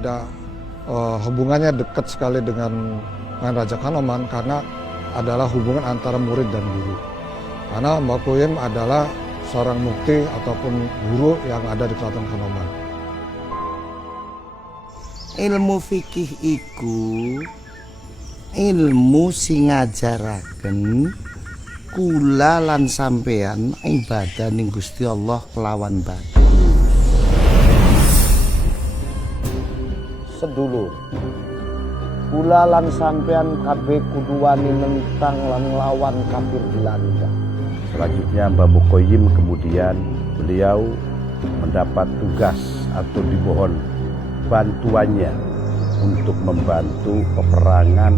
ada hubungannya dekat sekali dengan Raja Kanoman karena adalah hubungan antara murid dan guru. Karena Mbah Kuyim adalah seorang mukti ataupun guru yang ada di Keraton Kanoman. Ilmu fikih iku ilmu sing ngajaraken kula lan sampeyan ibadah ning Gusti Allah kelawan batin. Sedulur, kula lan sampeyan kabeh kudu wani nentang lan nglawan kafir Belanda. Selanjutnya Mbah Mukhoyim kemudian beliau mendapat tugas atau dimohon bantuannya untuk membantu peperangan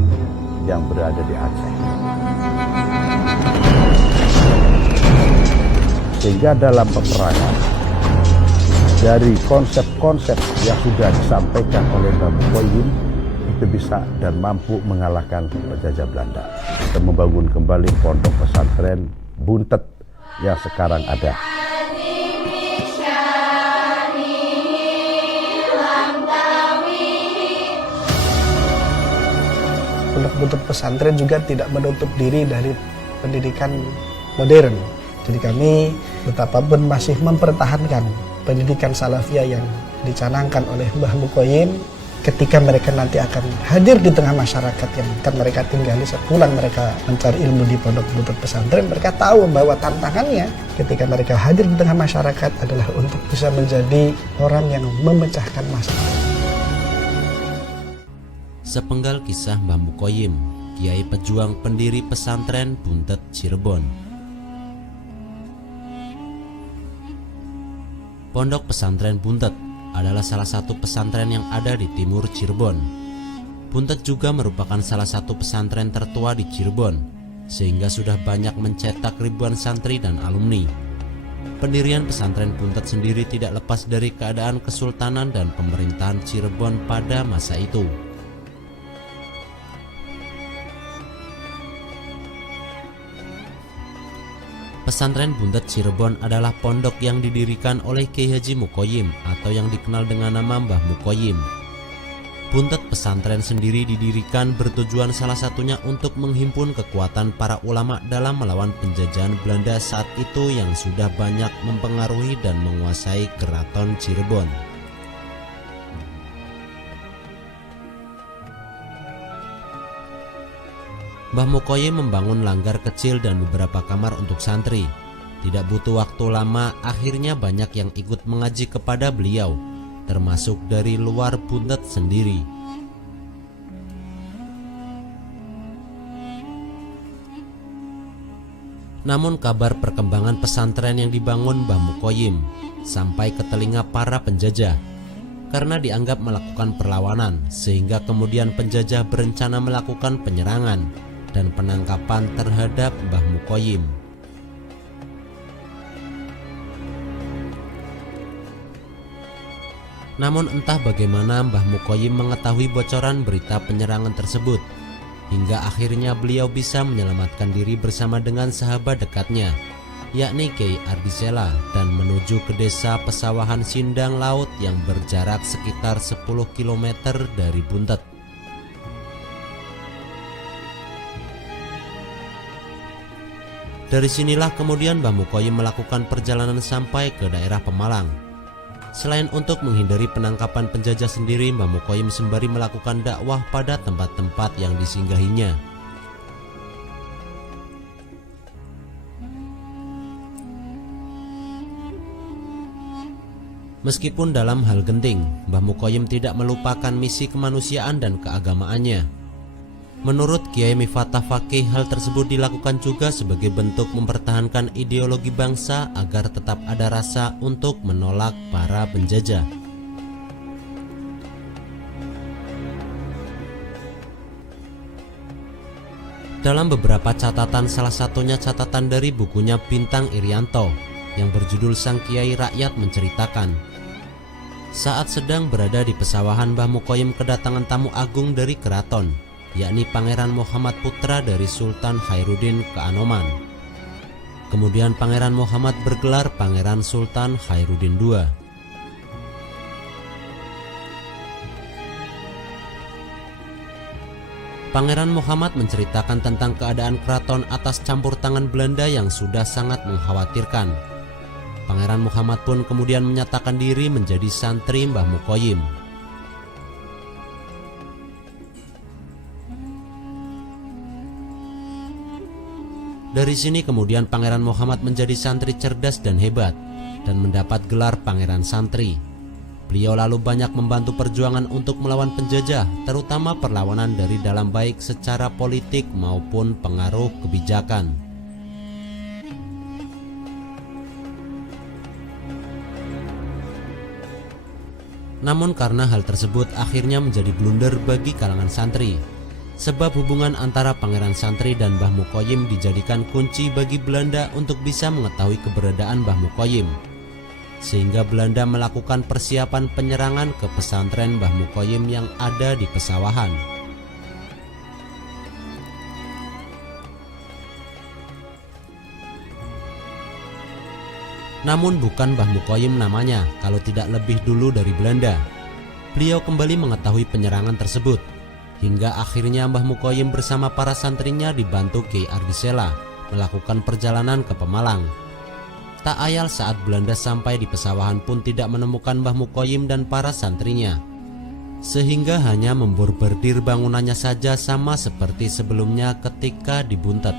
yang berada di Aceh. Sehingga dalam peperangan, dari konsep-konsep yang sudah disampaikan oleh Mbah Mukhoyim itu bisa dan mampu mengalahkan penjajah Belanda dan membangun kembali pondok pesantren Buntet yang sekarang ada. Pondok Buntet pesantren juga tidak menutup diri dari pendidikan modern. Jadi kami betapapun masih mempertahankan pendidikan salafiyah yang dicanangkan oleh Mbah Mukhoyim ketika mereka nanti akan hadir di tengah masyarakat yang akan mereka tinggali sepulang mereka mencari ilmu di Pondok Buntet pesantren. Mereka tahu bahwa tantangannya ketika mereka hadir di tengah masyarakat adalah untuk bisa menjadi orang yang memecahkan masalah. Sepenggal kisah Mbah Mukhoyim, kiai pejuang pendiri pesantren Buntet Cirebon. Pondok pesantren Buntet adalah salah satu pesantren yang ada di timur Cirebon. Buntet juga merupakan salah satu pesantren tertua di Cirebon, sehingga sudah banyak mencetak ribuan santri dan alumni. Pendirian pesantren Buntet sendiri tidak lepas dari keadaan kesultanan dan pemerintahan Cirebon pada masa itu. Pesantren Buntet Cirebon adalah pondok yang didirikan oleh Kiai Haji Mukhoyim atau yang dikenal dengan nama Mbah Mukhoyim. Buntet pesantren sendiri didirikan bertujuan salah satunya untuk menghimpun kekuatan para ulama dalam melawan penjajahan Belanda saat itu yang sudah banyak mempengaruhi dan menguasai Keraton Cirebon. Mbah Mukhoyim membangun langgar kecil dan beberapa kamar untuk santri. Tidak butuh waktu lama, akhirnya banyak yang ikut mengaji kepada beliau, termasuk dari luar Buntet sendiri. Namun kabar perkembangan pesantren yang dibangun Mbah Mukhoyim sampai ke telinga para penjajah karena dianggap melakukan perlawanan, sehingga kemudian penjajah berencana melakukan penyerangan dan penangkapan terhadap Mbah Mukhoyim. Namun entah bagaimana Mbah Mukhoyim mengetahui bocoran berita penyerangan tersebut, hingga akhirnya beliau bisa menyelamatkan diri bersama dengan sahabat dekatnya, yakni Kiai Ardisela, dan menuju ke desa Pesawahan Sindang Laut yang berjarak sekitar 10 km dari Buntet. Dari sinilah kemudian Mbah Mukhoyim melakukan perjalanan sampai ke daerah Pemalang. Selain untuk menghindari penangkapan penjajah sendiri, Mbah Mukhoyim sembari melakukan dakwah pada tempat-tempat yang disinggahinya. Meskipun dalam hal genting, Mbah Mukhoyim tidak melupakan misi kemanusiaan dan keagamaannya. Menurut Kiai Miftah Fakih, hal tersebut dilakukan juga sebagai bentuk mempertahankan ideologi bangsa agar tetap ada rasa untuk menolak para penjajah. Dalam beberapa catatan, salah satunya catatan dari bukunya Bintang Irianto yang berjudul Sang Kiai Rakyat, menceritakan saat sedang berada di Pesawahan, Mbah Mukhoyim kedatangan tamu agung dari keraton, yakni Pangeran Muhammad putra dari Sultan Khairuddin Keanoman. Kemudian Pangeran Muhammad bergelar Pangeran Sultan Khairuddin II. Pangeran Muhammad menceritakan tentang keadaan keraton atas campur tangan Belanda yang sudah sangat mengkhawatirkan. Pangeran Muhammad pun kemudian menyatakan diri menjadi santri Mbah Mukhoyim. Dari sini kemudian Pangeran Muhammad menjadi santri cerdas dan hebat dan mendapat gelar Pangeran Santri. Beliau lalu banyak membantu perjuangan untuk melawan penjajah, terutama perlawanan dari dalam baik secara politik maupun pengaruh kebijakan. Namun karena hal tersebut akhirnya menjadi blunder bagi kalangan santri. Sebab hubungan antara Pangeran Santri dan Mbah Mukhoyim dijadikan kunci bagi Belanda untuk bisa mengetahui keberadaan Mbah Mukhoyim. Sehingga Belanda melakukan persiapan penyerangan ke pesantren Mbah Mukhoyim yang ada di Pesawahan. Namun bukan Mbah Mukhoyim namanya kalau tidak lebih dulu dari Belanda. Beliau kembali mengetahui penyerangan tersebut. Hingga akhirnya Mbah Mukhoyim bersama para santrinya dibantu Kiai Ardisela melakukan perjalanan ke Pemalang. Tak ayal saat Belanda sampai di Pesawahan pun tidak menemukan Mbah Mukhoyim dan para santrinya. Sehingga hanya memborbardir bangunannya saja sama seperti sebelumnya ketika dibuntet.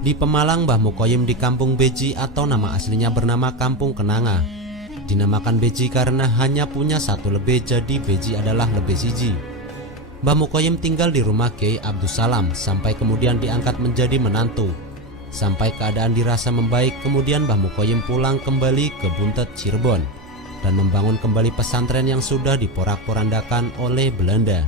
Di Pemalang, Mbah Mukhoyim di Kampung Beji atau nama aslinya bernama Kampung Kenanga. Dinamakan Beji karena hanya punya satu lebe, jadi Beji adalah lebe siji. Mbah Mukhoyim tinggal di rumah Kiai Abdussalam sampai kemudian diangkat menjadi menantu. Sampai keadaan dirasa membaik, kemudian Mbah Mukhoyim pulang kembali ke Buntet Cirebon dan membangun kembali pesantren yang sudah diporak-porandakan oleh Belanda.